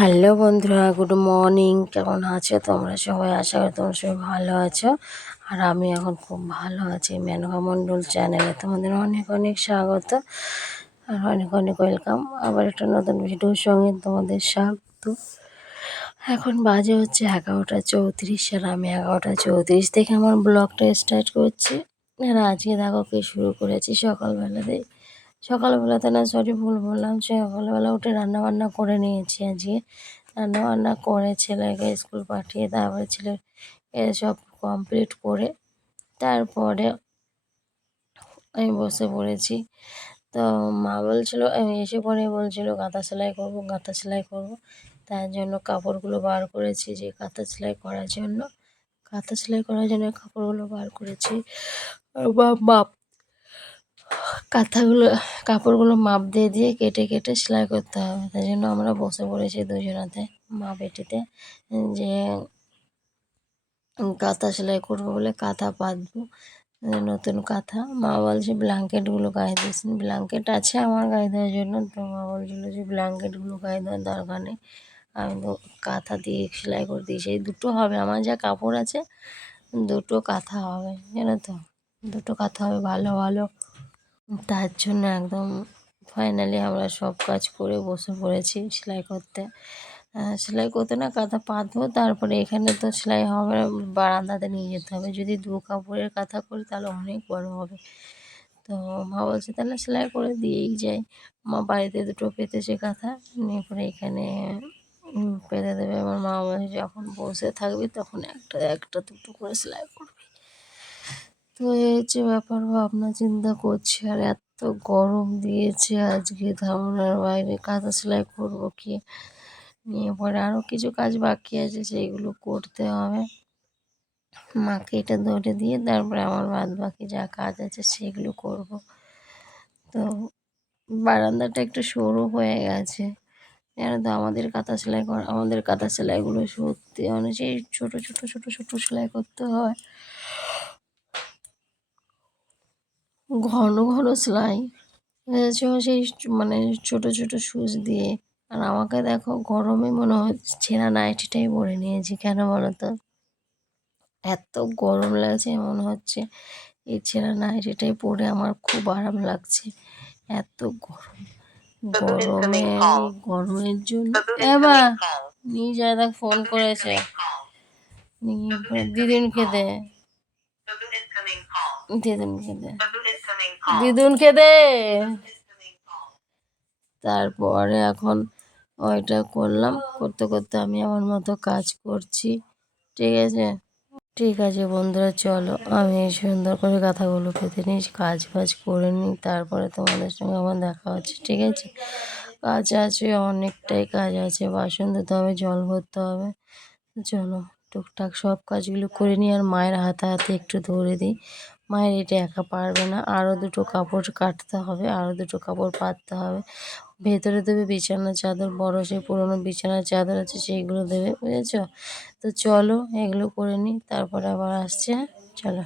Hello বন্ধুরা, good morning. কেমন আছো তোমরা সবাই? আশা করি তোমরা সবাই ভালো আছো। আর আমি এখন খুব ভালো আছি। মেনকা মণ্ডল চ্যানেলে তোমাদের অনেক অনেক স্বাগত আর অনেক অনেক ওয়েলকাম। আবার একটা নতুন ভিডিওর সঙ্গে তোমাদের স্বাগত। এখন বাজে হচ্ছে 11টা 34 আর আমি 11টা 34 থেকে আমার ব্লগটা স্টার্ট করছি। আর আজকে দেখো কি শুরু করেছি সকালবেলাতে না, সরি ভুল বললাম, সকালবেলা উঠে রান্নাবান্না করে নিয়েছি। আজকে রান্নাবান্না করে ছেলেকে স্কুল পাঠিয়ে তারপরে ছেলের সব কমপ্লিট করে তারপরে আমি বসে পড়েছি। তো মা বলছিল, আমি এসে পরে বলছিল কাঁথা সেলাই করবো। তার জন্য কাপড়গুলো বার করেছি, যে কাঁথা সেলাই করার জন্য কাপড়গুলো বার করেছি। আর মাপ কাপড়গুলো মাপ দিয়ে দিয়ে কেটে কেটে সেলাই করতে হবে। তাই জন্য আমরা বসে পড়েছি দুজনাতে মা বেটিতে, যে কাঁথা সেলাই করবো বলে কাঁথা পাতবো, নতুন কাঁথা। মা বলছে ব্ল্যাঙ্কেটগুলো গায়ে দিস। ব্ল্যাঙ্কেট আছে আমার গায়ে দেওয়ার জন্য, তো মা বলছিলো যে ব্ল্যাঙ্কেটগুলো গায়ে দেওয়ার দরকার নেই, আমি তো কাঁথা দিয়ে সেলাই করে দিই। সেই দুটো হবে, আমার যা কাপড় আছে দুটো কাঁথা হবে, জানো তো, দুটো কাঁথা হবে ভালো ভালো। তার জন্য একদম ফাইনালি আমরা সব কাজ করে বসে পড়েছি সেলাই করতে না, কাঁথা পাতবো। তারপরে এখানে তো সেলাই হবে, বারান্দাতে নিয়ে যেতে হবে। যদি দু কাপড়ের কাঁথা করি তাহলে অনেক বড় হবে। তো মা বলছে তাহলে সেলাই করে দিয়েই যাই। মা বাড়িতে দুটো পেতেছে কাঁথা, নিয়ে পরে এখানে পেতে দেবে। আমার মা বলছে যখন বসে থাকবি তখন একটা একটা দুটো করে সেলাই করবি। তো এই হচ্ছে ব্যাপার, ভাবনা চিন্তা করছি। আর এত গরম দিয়েছে আজকে, ধারণার বাইরে। কাঁথা সেলাই করবো কি, নিয়ে পরে আরও কিছু কাজ বাকি আছে, সেইগুলো করতে হবে। মাকে এটা ধরে দিয়ে তারপরে আমার বাদ বাকি যা কাজ আছে সেগুলো করব। তো বারান্দাটা একটু সরু হয়ে গেছে, জানো তো। আমাদের কাঁথা সেলাইগুলো সত্যি মানে সেই ছোটো ছোটো ছোটো ছোটো সেলাই করতে হয়, ঘন ঘন সেলাই, সেই মানে ছোটো ছোটো সুচ দিয়ে। আর আমাকে দেখো গরমে মনে হচ্ছে ছেঁড়া নাইটিটাই পরে নিয়েছি, কেন বলো তো, এত গরম লাগছে। মনে হচ্ছে এই ছেঁড়া নাইটিটাই পরে আমার খুব আরাম লাগছে, এত গরম। গরমের জন্য এবার নিয়ে যায়, দেখ ফোন করেছে, নিয়ে দিদুনকে দে, দিদুনকে দে। তারপরে এখন ওইটা করলাম, করতে করতে আমি আমার মতো কাজ করছি। ঠিক আছে বন্ধুরা, চলো আমি সুন্দর করে কথাগুলো পেতে নিই, কাজ বাজ করে নিই, তারপরে তোমাদের সঙ্গে আমার দেখা হচ্ছে। ঠিক আছে, কাজ আছে, অনেকটাই কাজ আছে। বাসন ধুতে হবে, জল ভরতে হবে। চলো টুকটাক সব কাজগুলো করে নিই। আর মায়ের হাতে হাতে একটু ধরে দিই, মায়ের এটা একা পারবে না। আরও দুটো কাপড় কাটতে হবে, আরও দুটো কাপড় পাততে হবে। ভেতরে দেবে বিছানার চাদর, বড় সেই পুরনো বিছানার চাদর আছে সেইগুলো দেবে, বুঝেছ? তো চলো এগুলো করে নিই, তারপরে আবার আসছে। হ্যাঁ, চলো।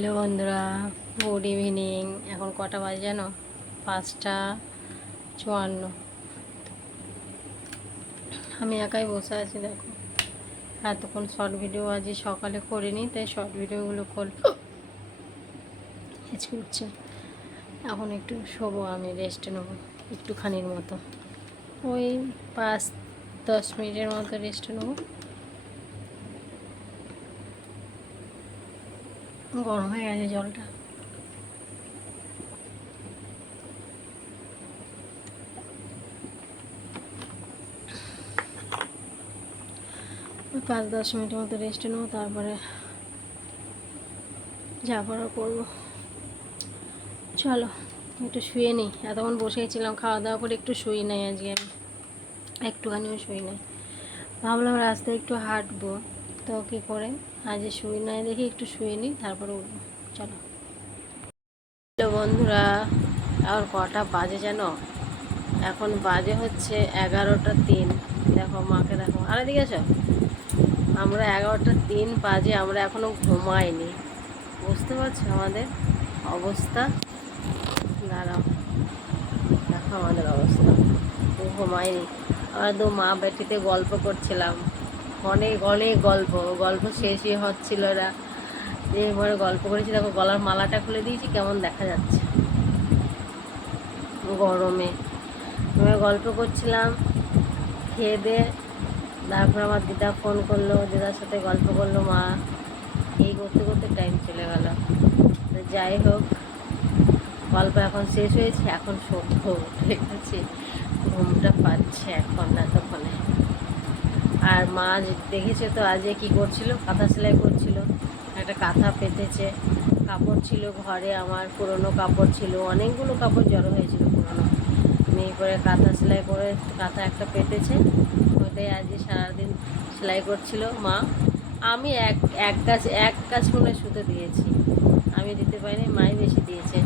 হ্যালো বন্ধুরা, গুড ইভিনিং। এখন কটা বাজে জানো? 5টা 54। আমি একাই বসে আছি দেখো। এতক্ষণ শর্ট ভিডিও আজ সকালে করিনি, তাই শর্ট ভিডিওগুলো করছে। এখন একটু শোবো, আমি রেস্ট নেবো একটুখানির মতো, ওই 5-10 মিনিটের মতো রেস্ট নেবো। গরম হয়ে গেছে জলটা। ওই 5-10 মিনিটের মতো রেস্ট নেবো, তারপরে যা করার করবো। চলো একটু শুয়ে নিই। এতক্ষণ বসেছিলাম, খাওয়া দাওয়া করে একটু শুই নাই আজকে, আমি একটুখানিও শুই নাই। ভাবলাম রাস্তায় একটু হাঁটবো, তো কী করে আজ শুই নাই, দেখি একটু শুয়ে নিই তারপরে উঠবো। চলো। হ্যালো বন্ধুরা, আর কটা বাজে জানো? এখন বাজে হচ্ছে 11টা 3। দেখো মাকে দেখো, আরে দিকেছ, আমরা 11টা 3 বাজে, আমরা এখনো ঘুমাইনি। বুঝতে পারছো আমাদের অবস্থা? দাঁড়াও, দেখো আমাদের অবস্থা, ঘুমাইনি। আমরা দু মা বেটিতে গল্প করছিলাম, অনেক অনেক গল্প শেষই হচ্ছিল না। যে এবারে গল্প করেছি, দেখো গলার মালাটা খুলে দিয়েছি, কেমন দেখা যাচ্ছে গরমে। আমরা গল্প করছিলাম, খেয়ে দিয়ে তারপর আমার দিদা ফোন করলো, দিদার সাথে গল্প করলো মা, এই করতে করতে টাইম চলে গেল। যাই হোক, গল্প এখন শেষ হয়েছে, এখন সভ্য ঠিক আছে, ঘুমটা পাচ্ছে এখন এতক্ষণে। আর মা দেখেছে তো আজকে কি করছিল, কাঁথা সেলাই করছিল, একটা কাঁথা পেতেছে। কাপড় ছিল ঘরে, আমার পুরনো কাপড় ছিল, অনেকগুলো কাপড় জড়ো হয়েছিল পুরনো, মেয়ে করে কাঁথা সেলাই করে কাঁথা একটা পেতেছে, ওইটাই আজকে সারাদিন সেলাই করছিল মা। আমি এক কাজ মনে শুতে দিয়েছি, আমি দিতে পারিনি, মাই বেশি দিয়েছে।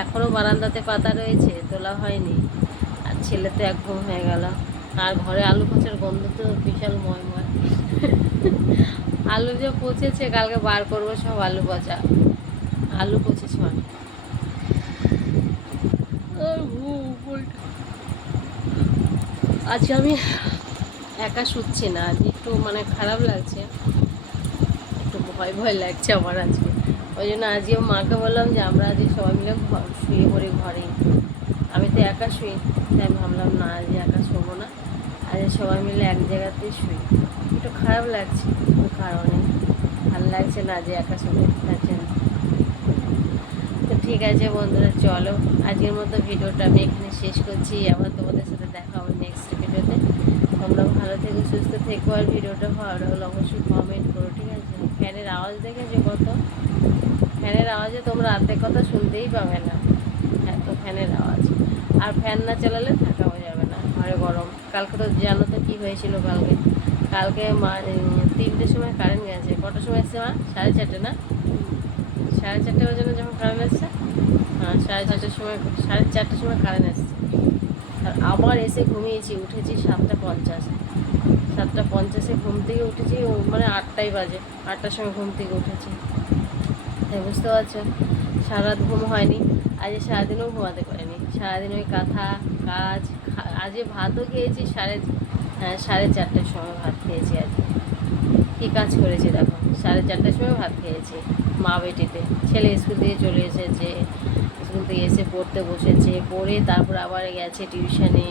এখনও বারান্দাতে পাতা রয়েছে, তোলা হয়নি। আর ছেলে তো এক ঘুম হয়ে গেল। আর ঘরে আলু পচার গন্ধ তো বিশাল ময়। আলু যে পচেছে, কালকে বার করবো সব আলু পচা। আলু পচেছে অনেক। আজকে আমি একা শুচ্ছি না, আজ একটু মানে খারাপ লাগছে, একটু ভয় ভয় লাগছে আমার আজকে। ওই জন্য আজকেও মাকে বললাম যে আমরা আজকে সবাই মিলে শুয়ে পড়ি ঘরেই। আমি তো একা শুই, তাই আমি ভাবলাম না আজ একা শোবো না, আজ সবাই মিলে এক জায়গাতেই শুই। একটু খারাপ লাগছে, কোনো কারণে ভালো লাগছে না যে একা শুয়ে থাকছে না। তো ঠিক আছে বন্ধুরা, চলো আজকের মতো ভিডিওটা আমি এখানে শেষ করছি। আবার তোমাদের সাথে দেখা হবে নেক্সট ভিডিওতে। তোমরা ভালো থেকো, সুস্থ থেকো, আর ভিডিওটা ভালো লাগলে অবশ্যই কমেন্ট করো, ঠিক আছে? ফ্যানের আওয়াজ দেখেছো কত? ফ্যানের আওয়াজে তোমরা অর্ধেক কথা শুনতেই পাবে না, এত ফ্যানের আওয়াজ। আর ফ্যান না চালালে থাকাও যাবে না, ঘরে গরম। কালকে তো জানো তো কী হয়েছিল, কালকে 3টের সময় কারেন্ট গেছে। কটার সময় এসছে মা? 4:30 না? 4:30 বাজে না যখন কারেন্ট এসছে? হ্যাঁ, 4:30টার সময় কারেন্ট এসছে। আর আবার এসে ঘুমিয়েছি, উঠেছি 7:50। 7:50 ঘুম থেকে উঠেছি, মানে 8টাই বাজে, 8টার সময় ঘুম থেকে উঠেছি। তাই বুঝতে পারছো, সারা রাত ঘুম হয়নি। আজ সারাদিনও ঘুমাতে পারিনি, সারাদিন ওই কাঁথা কাজ। আজকে ভাতও খেয়েছি 4:30টার সময় ভাত খেয়েছি। আজকে কী কাজ করেছি দেখো, 4:30টার সময় ভাত খেয়েছি মা বেটিতে। ছেলে স্কুল থেকে চলে এসেছে, স্কুল থেকে এসে পড়তে বসেছে, পড়ে তারপর আবার গেছে টিউশনে।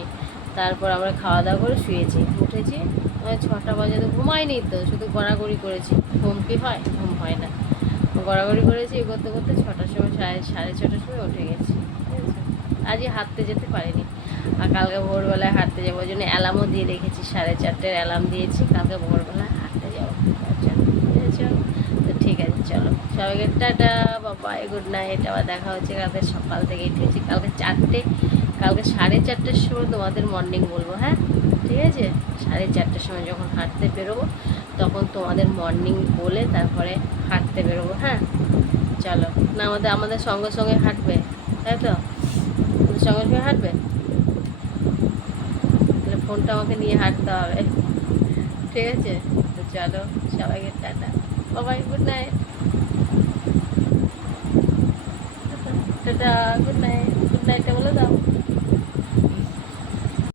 তারপর আমরা খাওয়া দাওয়া করে শুয়েছি, উঠেছি 6টা বাজে। তো ঘুমাইনি তো, শুধু গড়াগড়ি করেছি। ঘুম কি হয়? ঘুম হয় না, গড়াগড়ি করেছি। করতে করতে 6টার সময়, 6:30টার সময় উঠে গেছি, ঠিক আছে? আজকে হাঁটতে যেতে পারিনি, আর কালকে ভোরবেলায় হাঁটতে যাবো, ওই জন্য অ্যালার্মও দিয়ে রেখেছি, 4:30টার অ্যালার্ম দিয়েছি কালকে ভোরবেলায় হাঁটতে যাবো, বুঝেছো? তো ঠিক আছে, চলো সবাইকে টাটা, বাবাই, গুড নাইট। আবার দেখা হচ্ছে কালকে সকাল থেকে উঠেছি, কালকে 4:30টার সময় তোমাদের মর্নিং বলবো, হ্যাঁ ঠিক আছে? 4:30টার সময় যখন হাঁটতে বেরোবো, তখন তোমাদের মর্নিং বলে তারপরে হাঁটতে বেরোবো, হ্যাঁ? চলো না, আমাদের সঙ্গে সঙ্গে হাঁটবে, তাই তো? সঙ্গে সঙ্গে হাঁটবে, তাহলে ফোনটা আমাকে নিয়ে হাঁটতে হবে, ঠিক আছে? তো চলো সবাইকে tata, Babai, good night. Tata, good night, good নাইটটা বলে দাও।